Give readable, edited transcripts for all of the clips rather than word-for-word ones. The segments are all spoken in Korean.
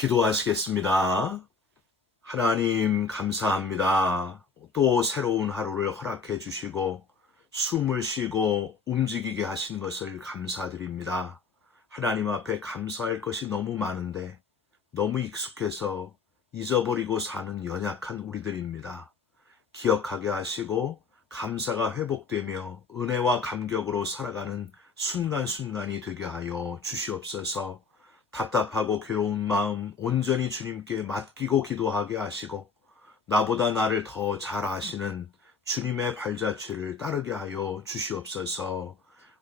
기도하시겠습니다. 하나님 감사합니다. 또 새로운 하루를 허락해 주시고 숨을 쉬고 움직이게 하신 것을 감사드립니다. 하나님 앞에 감사할 것이 너무 많은데 너무 익숙해서 잊어버리고 사는 연약한 우리들입니다. 기억하게 하시고 감사가 회복되며 은혜와 감격으로 살아가는 순간순간이 되게 하여 주시옵소서. 답답하고 괴로운 마음 온전히 주님께 맡기고 기도하게 하시고 나보다 나를 더 잘 아시는 주님의 발자취를 따르게 하여 주시옵소서.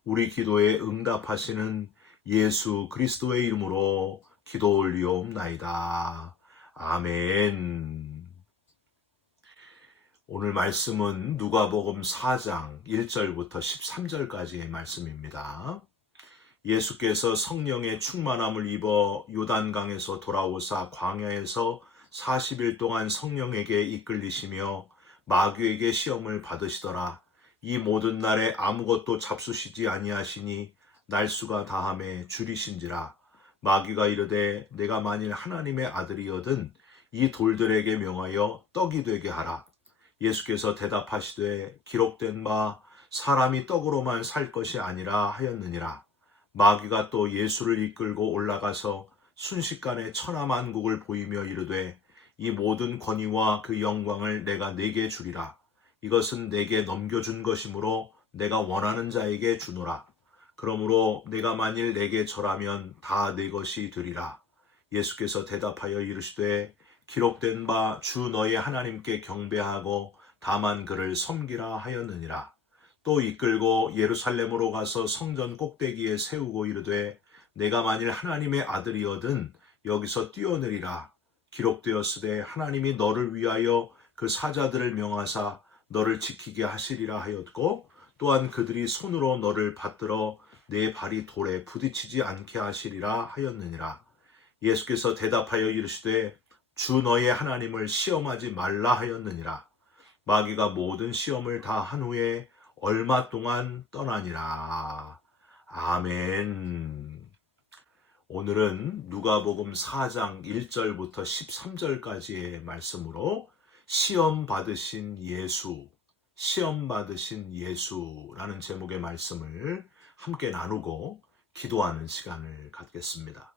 우리 기도에 응답하시는 예수 그리스도의 이름으로 기도 올리옵나이다. 아멘. 오늘 말씀은 누가복음 4장 1절부터 13절까지의 말씀입니다. 예수께서 성령의 충만함을 입어 요단강에서 돌아오사 광야에서 40일 동안 성령에게 이끌리시며 마귀에게 시험을 받으시더라. 이 모든 날에 아무것도 잡수시지 아니하시니 날수가 다함에 줄이신지라. 마귀가 이르되 내가 만일 하나님의 아들이거든 이 돌들에게 명하여 떡이 되게 하라. 예수께서 대답하시되 기록된 바 사람이 떡으로만 살 것이 아니라 하였느니라. 마귀가 또 예수를 이끌고 올라가서 순식간에 천하만국을 보이며 이르되 이 모든 권위와 그 영광을 내가 네게 주리라. 이것은 내게 넘겨준 것이므로 내가 원하는 자에게 주노라. 그러므로 내가 만일 내게 절하면 다 내 것이 되리라. 예수께서 대답하여 이르시되 기록된 바 주 너의 하나님께 경배하고 다만 그를 섬기라 하였느니라. 또 이끌고 예루살렘으로 가서 성전 꼭대기에 세우고 이르되 내가 만일 하나님의 아들이거든 여기서 뛰어내리라. 기록되었으되 하나님이 너를 위하여 그 사자들을 명하사 너를 지키게 하시리라 하였고 또한 그들이 손으로 너를 받들어 내 발이 돌에 부딪히지 않게 하시리라 하였느니라. 예수께서 대답하여 이르시되 주 너의 하나님을 시험하지 말라 하였느니라. 마귀가 모든 시험을 다 한 후에 얼마 동안 떠나니라. 아멘. 오늘은 누가복음 4장 1절부터 13절까지의 말씀으로 시험 받으신 예수라는 제목의 말씀을 함께 나누고 기도하는 시간을 갖겠습니다.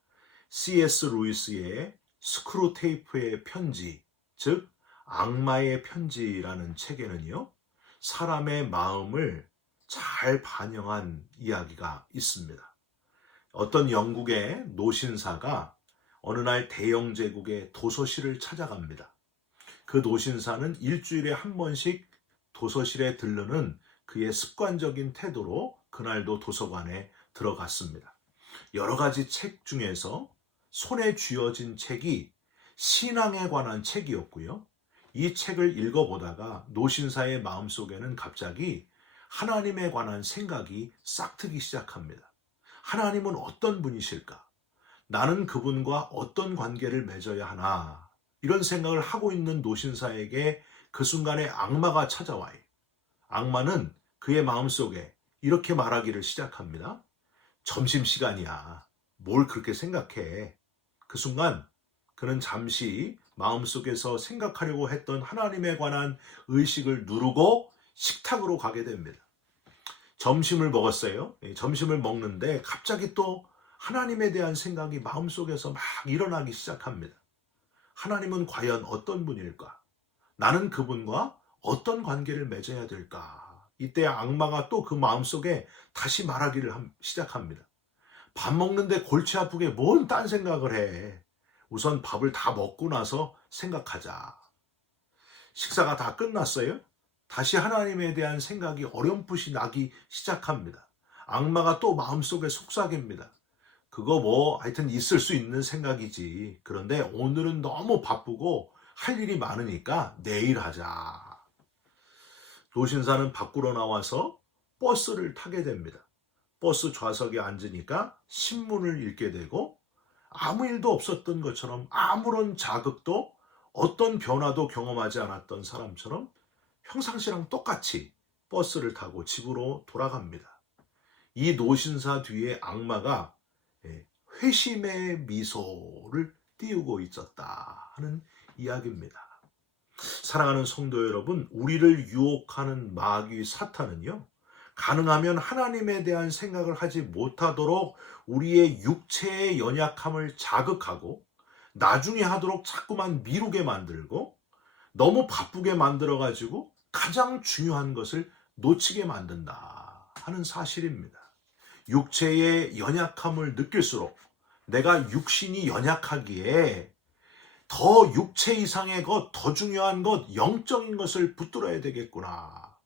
C.S. 루이스의 스크루테이프의 편지, 즉 악마의 편지라는 책에는요, 사람의 마음을 잘 반영한 이야기가 있습니다. 어떤 영국의 노신사가 어느 날 대영 제국의 도서실을 찾아갑니다. 그 노신사는 일주일에 한 번씩 도서실에 들르는 그의 습관적인 태도로 그날도 도서관에 들어갔습니다. 여러 가지 책 중에서 손에 쥐어진 책이 신앙에 관한 책이었고요. 이 책을 읽어보다가 노신사의 마음속에는 갑자기 하나님에 관한 생각이 싹트기 시작합니다. 하나님은 어떤 분이실까? 나는 그분과 어떤 관계를 맺어야 하나? 이런 생각을 하고 있는 노신사에게 그 순간에 악마가 찾아와요. 악마는 그의 마음속에 이렇게 말하기를 시작합니다. 점심시간이야. 뭘 그렇게 생각해? 그 순간 그는 잠시 마음속에서 생각하려고 했던 하나님에 관한 의식을 누르고 식탁으로 가게 됩니다. 점심을 먹었어요. 점심을 먹는데 갑자기 또 하나님에 대한 생각이 마음속에서 막 일어나기 시작합니다. 하나님은 과연 어떤 분일까? 나는 그분과 어떤 관계를 맺어야 될까? 이때 악마가 또 그 마음속에 다시 말하기를 시작합니다. 밥 먹는데 골치 아프게 뭔 딴 생각을 해. 우선 밥을 다 먹고 나서 생각하자. 식사가 다 끝났어요? 다시 하나님에 대한 생각이 어렴풋이 나기 시작합니다. 악마가 또 마음속에 속삭입니다. 그거 뭐 하여튼 있을 수 있는 생각이지. 그런데 오늘은 너무 바쁘고 할 일이 많으니까 내일 하자. 노신사는 밖으로 나와서 버스를 타게 됩니다. 버스 좌석에 앉으니까 신문을 읽게 되고 아무 일도 없었던 것처럼 아무런 자극도 어떤 변화도 경험하지 않았던 사람처럼 평상시랑 똑같이 버스를 타고 집으로 돌아갑니다. 이 노신사 뒤에 악마가 회심의 미소를 띄우고 있었다 하는 이야기입니다. 사랑하는 성도 여러분, 우리를 유혹하는 마귀 사탄은요, 가능하면 하나님에 대한 생각을 하지 못하도록 우리의 육체의 연약함을 자극하고 나중에 하도록 자꾸만 미루게 만들고 너무 바쁘게 만들어가지고 가장 중요한 것을 놓치게 만든다 하는 사실입니다. 육체의 연약함을 느낄수록 내가 육신이 연약하기에 더 육체 이상의 것, 더 중요한 것, 영적인 것을 붙들어야 되겠구나.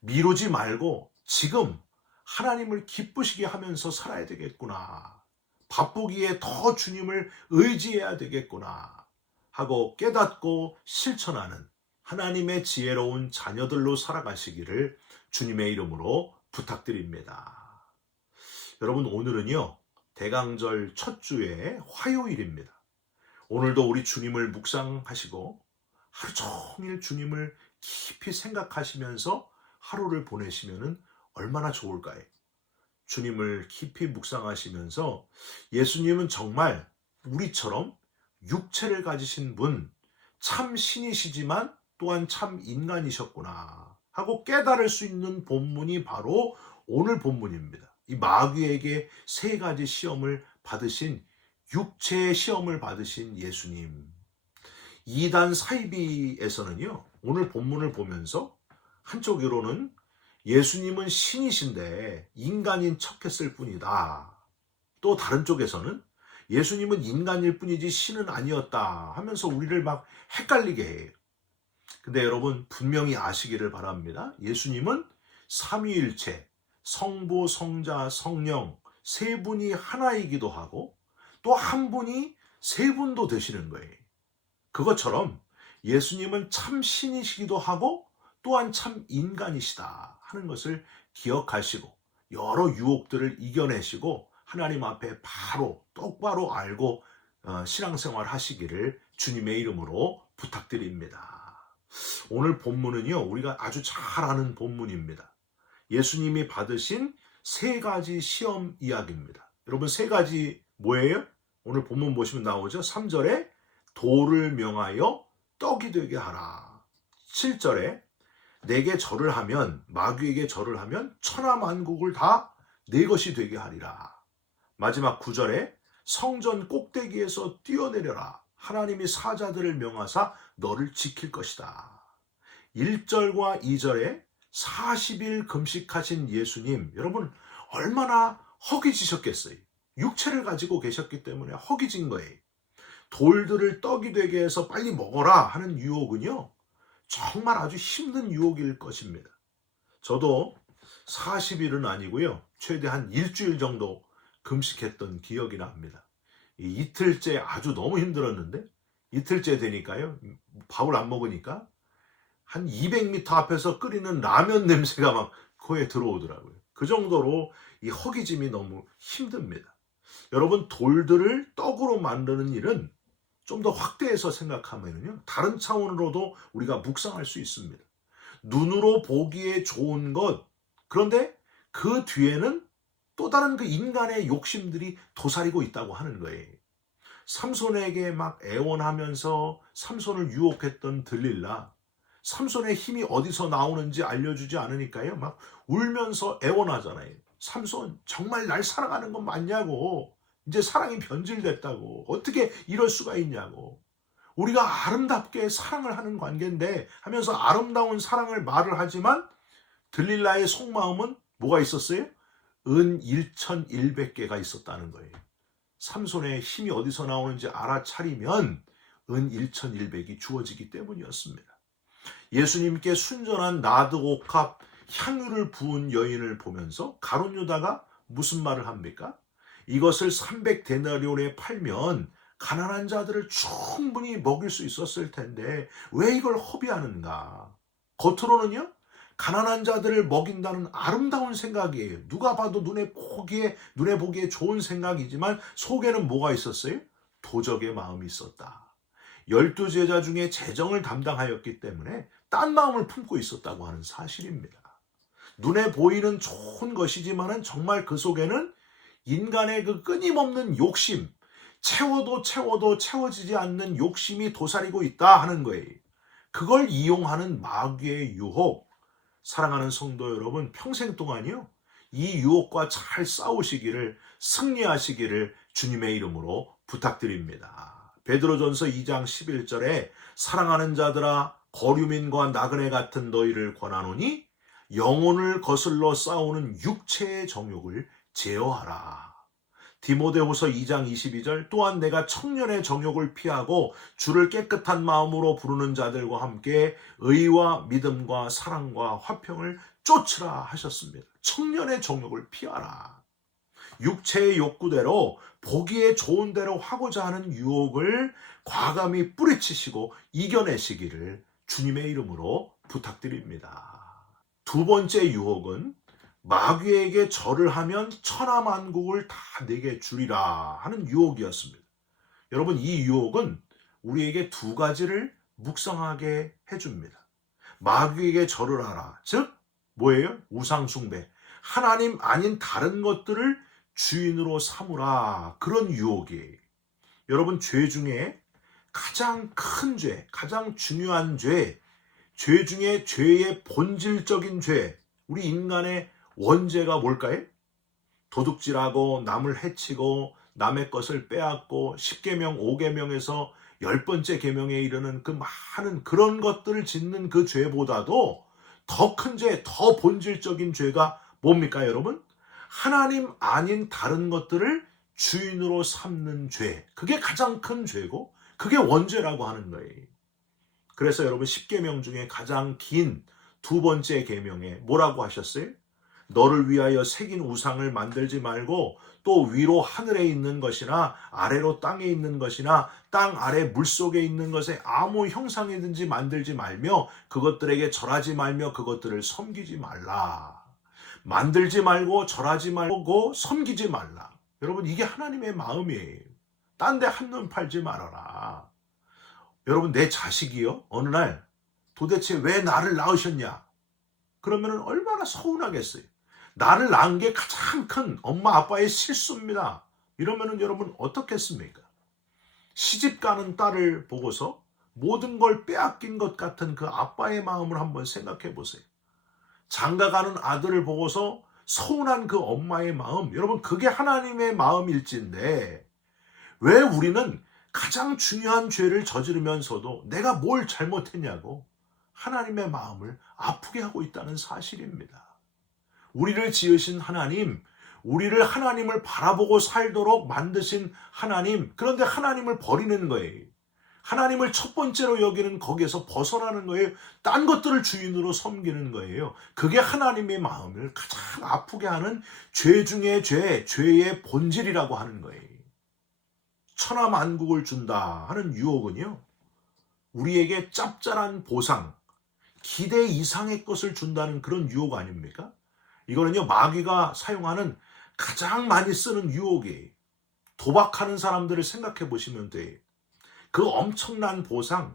미루지 말고 지금 하나님을 기쁘시게 하면서 살아야 되겠구나. 바쁘기에 더 주님을 의지해야 되겠구나 하고 깨닫고 실천하는 하나님의 지혜로운 자녀들로 살아가시기를 주님의 이름으로 부탁드립니다. 여러분, 오늘은요, 대강절 첫 주의 화요일입니다. 오늘도 우리 주님을 묵상하시고 하루 종일 주님을 깊이 생각하시면서 하루를 보내시면 얼마나 좋을까요? 주님을 깊이 묵상하시면서 예수님은 정말 우리처럼 육체를 가지신 분, 참 신이시지만 또한 참 인간이셨구나 하고 깨달을 수 있는 본문이 바로 오늘 본문입니다. 이 마귀에게 3가지 시험을 받으신, 육체의 시험을 받으신 예수님. 이단 사이비에서는요, 오늘 본문을 보면서 한쪽으로는 예수님은 신이신데 인간인 척했을 뿐이다. 또 다른 쪽에서는 예수님은 인간일 뿐이지 신은 아니었다 하면서 우리를 막 헷갈리게 해요. 근데 여러분, 분명히 아시기를 바랍니다. 예수님은 삼위일체, 성부, 성자, 성령 3분이 하나이기도 하고 또 한 분이 3분도 되시는 거예요. 그것처럼 예수님은 참 신이시기도 하고 또한 참 인간이시다 하는 것을 기억하시고 여러 유혹들을 이겨내시고 하나님 앞에 바로 똑바로 알고 신앙생활 하시기를 주님의 이름으로 부탁드립니다. 오늘 본문은요, 우리가 아주 잘 아는 본문입니다. 예수님이 받으신 3가지 시험 이야기입니다. 여러분, 3가지 뭐예요? 오늘 본문 보시면 나오죠. 3절에 돌을 명하여 떡이 되게 하라. 7절에 내게 절을 하면, 마귀에게 절을 하면 천하만국을 다 내 것이 되게 하리라. 마지막 9절에 성전 꼭대기에서 뛰어내려라. 하나님이 사자들을 명하사 너를 지킬 것이다. 1절과 2절에 40일 금식하신 예수님, 여러분 얼마나 허기지셨겠어요. 육체를 가지고 계셨기 때문에 허기진 거예요. 돌들을 떡이 되게 해서 빨리 먹어라 하는 유혹은요, 정말 아주 힘든 유혹일 것입니다. 저도 40일은 아니고요, 최대 한 일주일 정도 금식했던 기억이 납니다. 이틀째 아주 너무 힘들었는데 이틀째 되니까요, 밥을 안 먹으니까 한 200m 앞에서 끓이는 라면 냄새가 막 코에 들어오더라고요. 그 정도로 이 허기짐이 너무 힘듭니다. 여러분, 돌들을 떡으로 만드는 일은 좀 더 확대해서 생각하면요, 다른 차원으로도 우리가 묵상할 수 있습니다. 눈으로 보기에 좋은 것, 그런데 그 뒤에는 또 다른 그 인간의 욕심들이 도사리고 있다고 하는 거예요. 삼손에게 막 애원하면서 삼손을 유혹했던 들릴라, 삼손의 힘이 어디서 나오는지 알려주지 않으니까요, 막 울면서 애원하잖아요. 삼손, 정말 날 사랑하는 건 맞냐고. 이제 사랑이 변질됐다고. 어떻게 이럴 수가 있냐고. 우리가 아름답게 사랑을 하는 관계인데 하면서 아름다운 사랑을 말을 하지만 들릴라의 속마음은 뭐가 있었어요? 은 1,100개가 있었다는 거예요. 삼손의 힘이 어디서 나오는지 알아차리면 은 1,100이 주어지기 때문이었습니다. 예수님께 순전한 나드옥합 향유를 부은 여인을 보면서 가룟 유다가 무슨 말을 합니까? 이것을 300데나리온에 팔면 가난한 자들을 충분히 먹일 수 있었을 텐데 왜 이걸 허비하는가? 겉으로는요, 가난한 자들을 먹인다는 아름다운 생각이에요. 누가 봐도 눈에 보기에 좋은 생각이지만 속에는 뭐가 있었어요? 도적의 마음이 있었다. 12제자 중에 재정을 담당하였기 때문에 딴 마음을 품고 있었다고 하는 사실입니다. 눈에 보이는 좋은 것이지만은 정말 그 속에는 인간의 그 끊임없는 욕심, 채워도 채워도 채워지지 않는 욕심이 도사리고 있다 하는 거예요. 그걸 이용하는 마귀의 유혹. 사랑하는 성도 여러분, 평생 동안요, 이 유혹과 잘 싸우시기를, 승리하시기를 주님의 이름으로 부탁드립니다. 베드로전서 2장 11절에 사랑하는 자들아, 거류민과 나그네 같은 너희를 권하노니 영혼을 거슬러 싸우는 육체의 정욕을 제어하라. 디모데후서 2장 22절, 또한 내가 청년의 정욕을 피하고 주를 깨끗한 마음으로 부르는 자들과 함께 의와 믿음과 사랑과 화평을 쫓으라 하셨습니다. 청년의 정욕을 피하라. 육체의 욕구대로 보기에 좋은 대로 하고자 하는 유혹을 과감히 뿌리치시고 이겨내시기를 주님의 이름으로 부탁드립니다. 두 번째 유혹은 마귀에게 절을 하면 천하만국을 다 내게 주리라 하는 유혹이었습니다. 여러분, 이 유혹은 우리에게 두 가지를 묵상하게 해줍니다. 마귀에게 절을 하라. 즉 뭐예요? 우상숭배. 하나님 아닌 다른 것들을 주인으로 삼으라. 그런 유혹이에요. 여러분, 죄 중에 가장 큰 죄, 가장 중요한 죄 중에 죄의 본질적인 죄, 우리 인간의 원죄가 뭘까요? 도둑질하고 남을 해치고 남의 것을 빼앗고 10계명 5계명에서 10번째 계명에 이르는 그 많은 그런 것들을 짓는 그 죄보다도 더 큰 죄, 더 본질적인 죄가 뭡니까 여러분? 하나님 아닌 다른 것들을 주인으로 삼는 죄. 그게 가장 큰 죄고 그게 원죄라고 하는 거예요. 그래서 여러분 10계명 중에 가장 긴 두 번째 계명에 뭐라고 하셨어요? 너를 위하여 새긴 우상을 만들지 말고 또 위로 하늘에 있는 것이나 아래로 땅에 있는 것이나 땅 아래 물속에 있는 것에 아무 형상이든지 만들지 말며 그것들에게 절하지 말며 그것들을 섬기지 말라. 만들지 말고 절하지 말고 섬기지 말라. 여러분, 이게 하나님의 마음이에요. 딴 데 한눈 팔지 말아라. 여러분, 내 자식이요, 어느 날 도대체 왜 나를 낳으셨냐? 그러면 얼마나 서운하겠어요. 나를 낳은 게 가장 큰 엄마 아빠의 실수입니다. 이러면은 여러분 어떻겠습니까? 시집 가는 딸을 보고서 모든 걸 빼앗긴 것 같은 그 아빠의 마음을 한번 생각해 보세요. 장가 가는 아들을 보고서 서운한 그 엄마의 마음, 여러분 그게 하나님의 마음일진데 왜 우리는 가장 중요한 죄를 저지르면서도 내가 뭘 잘못했냐고 하나님의 마음을 아프게 하고 있다는 사실입니다. 우리를 지으신 하나님, 우리를 하나님을 바라보고 살도록 만드신 하나님, 그런데 하나님을 버리는 거예요. 하나님을 첫 번째로 여기는 거기에서 벗어나는 거예요. 딴 것들을 주인으로 섬기는 거예요. 그게 하나님의 마음을 가장 아프게 하는 죄 중의 죄, 죄의 본질이라고 하는 거예요. 천하만국을 준다 하는 유혹은요, 우리에게 짭짤한 보상, 기대 이상의 것을 준다는 그런 유혹 아닙니까? 이거는요, 마귀가 사용하는 가장 많이 쓰는 유혹이에요. 도박하는 사람들을 생각해 보시면 돼요. 그 엄청난 보상,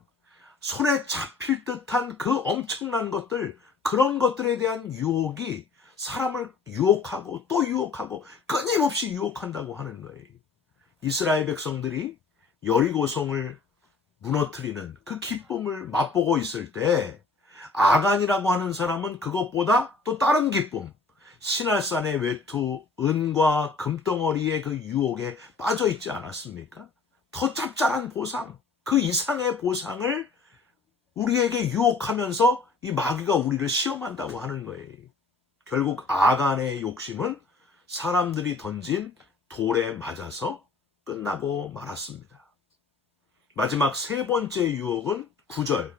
손에 잡힐 듯한 그 엄청난 것들, 그런 것들에 대한 유혹이 사람을 유혹하고 또 유혹하고 끊임없이 유혹한다고 하는 거예요. 이스라엘 백성들이 여리고성을 무너뜨리는 그 기쁨을 맛보고 있을 때 아간이라고 하는 사람은 그것보다 또 다른 기쁨, 신할산의 외투, 은과 금덩어리의 그 유혹에 빠져 있지 않았습니까? 더 짭짤한 보상, 그 이상의 보상을 우리에게 유혹하면서 이 마귀가 우리를 시험한다고 하는 거예요. 결국 아간의 욕심은 사람들이 던진 돌에 맞아서 끝나고 말았습니다. 마지막 세 번째 유혹은 9절,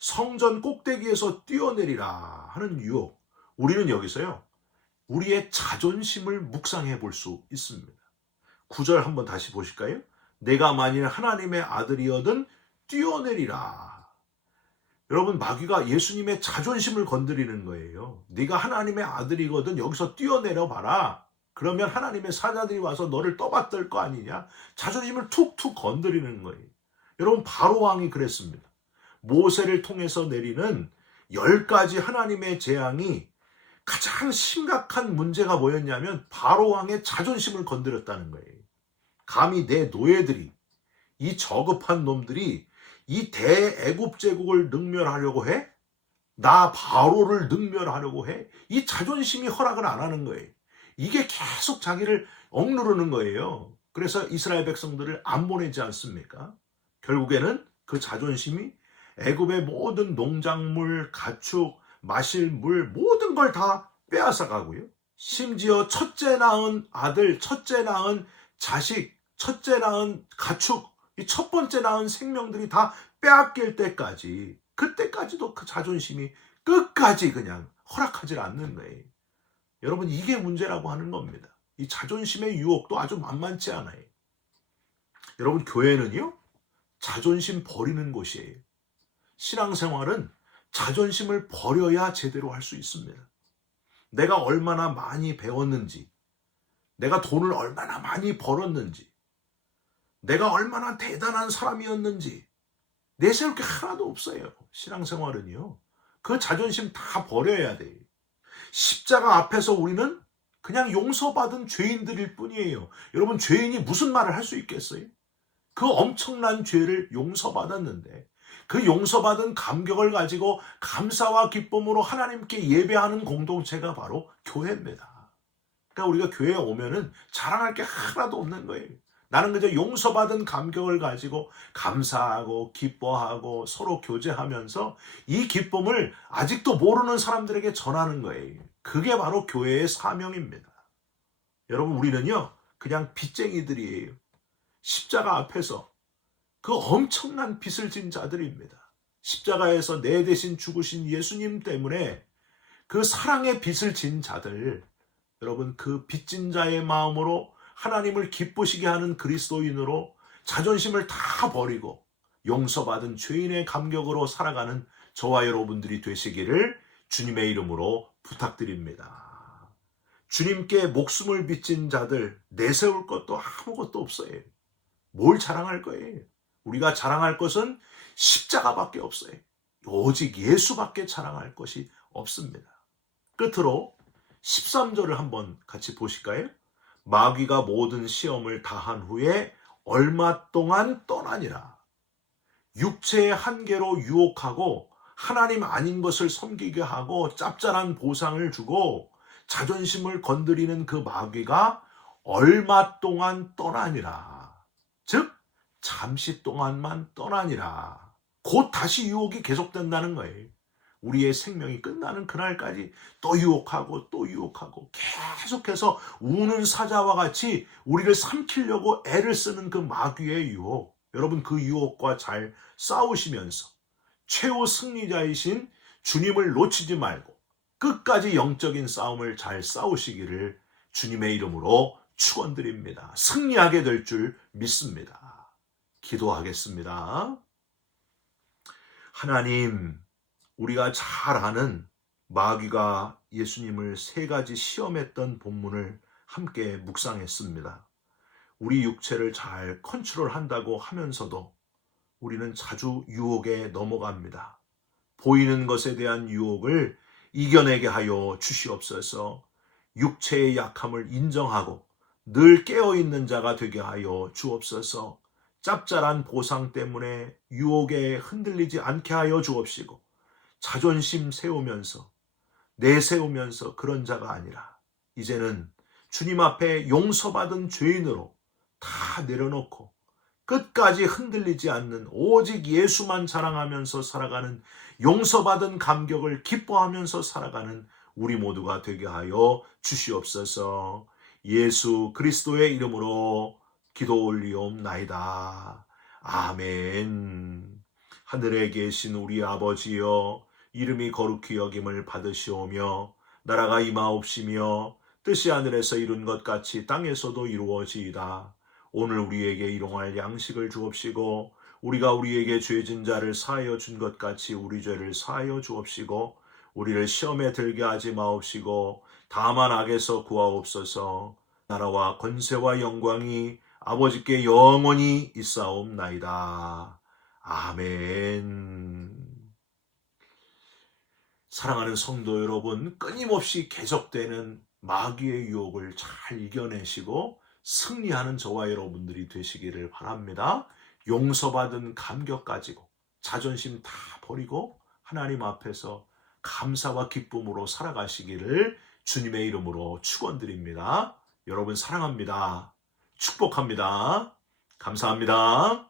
성전 꼭대기에서 뛰어내리라 하는 유혹. 우리는 여기서요, 우리의 자존심을 묵상해 볼 수 있습니다. 9절 한번 다시 보실까요? 내가 만일 하나님의 아들이어든 뛰어내리라. 여러분, 마귀가 예수님의 자존심을 건드리는 거예요. 네가 하나님의 아들이거든 여기서 뛰어내려 봐라. 그러면 하나님의 사자들이 와서 너를 떠받들 거 아니냐? 자존심을 툭툭 건드리는 거예요. 여러분, 바로왕이 그랬습니다. 모세를 통해서 내리는 10가지 하나님의 재앙이 가장 심각한 문제가 뭐였냐면 바로왕의 자존심을 건드렸다는 거예요. 감히 내 노예들이, 이 저급한 놈들이 이 대애굽 제국을 능멸하려고 해? 나 바로를 능멸하려고 해? 이 자존심이 허락을 안 하는 거예요. 이게 계속 자기를 억누르는 거예요. 그래서 이스라엘 백성들을 안 보내지 않습니까? 결국에는 그 자존심이 애굽의 모든 농작물, 가축, 마실 물 모든 걸 다 빼앗아 가고요. 심지어 첫째 낳은 아들, 첫째 낳은 자식, 첫째 낳은 가축, 이 첫 번째 낳은 생명들이 다 빼앗길 때까지, 그때까지도 그 자존심이 끝까지 그냥 허락하지 않는 거예요. 여러분, 이게 문제라고 하는 겁니다. 이 자존심의 유혹도 아주 만만치 않아요. 여러분, 교회는요, 자존심 버리는 곳이에요. 신앙생활은 자존심을 버려야 제대로 할 수 있습니다. 내가 얼마나 많이 배웠는지, 내가 돈을 얼마나 많이 벌었는지, 내가 얼마나 대단한 사람이었는지 내세울 게 하나도 없어요. 신앙생활은요. 그 자존심 다 버려야 돼요. 십자가 앞에서 우리는 그냥 용서받은 죄인들일 뿐이에요. 여러분, 죄인이 무슨 말을 할 수 있겠어요? 그 엄청난 죄를 용서받았는데 그 용서받은 감격을 가지고 감사와 기쁨으로 하나님께 예배하는 공동체가 바로 교회입니다. 그러니까 우리가 교회에 오면은 자랑할 게 하나도 없는 거예요. 나는 그저 용서받은 감격을 가지고 감사하고 기뻐하고 서로 교제하면서 이 기쁨을 아직도 모르는 사람들에게 전하는 거예요. 그게 바로 교회의 사명입니다. 여러분, 우리는요, 그냥 빚쟁이들이에요. 십자가 앞에서 그 엄청난 빚을 진 자들입니다. 십자가에서 내 대신 죽으신 예수님 때문에 그 사랑의 빚을 진 자들, 여러분, 그 빚진 자의 마음으로 하나님을 기쁘시게 하는 그리스도인으로 자존심을 다 버리고 용서받은 죄인의 감격으로 살아가는 저와 여러분들이 되시기를 주님의 이름으로 부탁드립니다. 주님께 목숨을 빚진 자들 내세울 것도 아무것도 없어요. 뭘 자랑할 거예요? 우리가 자랑할 것은 십자가밖에 없어요. 오직 예수밖에 자랑할 것이 없습니다. 끝으로 13절을 한번 같이 보실까요? 마귀가 모든 시험을 다한 후에 얼마 동안 떠나니라. 육체의 한계로 유혹하고 하나님 아닌 것을 섬기게 하고 짭짤한 보상을 주고 자존심을 건드리는 그 마귀가 얼마 동안 떠나니라. 즉 잠시 동안만 떠나니라. 곧 다시 유혹이 계속된다는 거예요. 우리의 생명이 끝나는 그날까지 또 유혹하고 또 유혹하고 계속해서 우는 사자와 같이 우리를 삼키려고 애를 쓰는 그 마귀의 유혹. 여러분, 그 유혹과 잘 싸우시면서 최후 승리자이신 주님을 놓치지 말고 끝까지 영적인 싸움을 잘 싸우시기를 주님의 이름으로 축원드립니다. 승리하게 될 줄 믿습니다. 기도하겠습니다. 하나님, 우리가 잘 아는 마귀가 예수님을 3가지 시험했던 본문을 함께 묵상했습니다. 우리 육체를 잘 컨트롤한다고 하면서도 우리는 자주 유혹에 넘어갑니다. 보이는 것에 대한 유혹을 이겨내게 하여 주시옵소서. 육체의 약함을 인정하고 늘 깨어있는 자가 되게 하여 주옵소서. 짭짤한 보상 때문에 유혹에 흔들리지 않게 하여 주옵시고 자존심 세우면서 내세우면서 그런 자가 아니라 이제는 주님 앞에 용서받은 죄인으로 다 내려놓고 끝까지 흔들리지 않는 오직 예수만 자랑하면서 살아가는 용서받은 감격을 기뻐하면서 살아가는 우리 모두가 되게 하여 주시옵소서. 예수 그리스도의 이름으로 기도 올리옵나이다. 아멘. 하늘에 계신 우리 아버지여, 이름이 거룩히 여김을 받으시오며 나라가 임하옵시며 뜻이 하늘에서 이룬 것 같이 땅에서도 이루어지이다. 오늘 우리에게 일용할 양식을 주옵시고 우리가 우리에게 죄진 자를 사하여 준 것 같이 우리 죄를 사하여 주옵시고 우리를 시험에 들게 하지 마옵시고 다만 악에서 구하옵소서. 나라와 권세와 영광이 아버지께 영원히 있사옵나이다. 아멘. 사랑하는 성도 여러분, 끊임없이 계속되는 마귀의 유혹을 잘 이겨내시고 승리하는 저와 여러분들이 되시기를 바랍니다. 용서받은 감격 가지고 자존심 다 버리고 하나님 앞에서 감사와 기쁨으로 살아가시기를 주님의 이름으로 축원드립니다. 여러분 사랑합니다. 축복합니다. 감사합니다.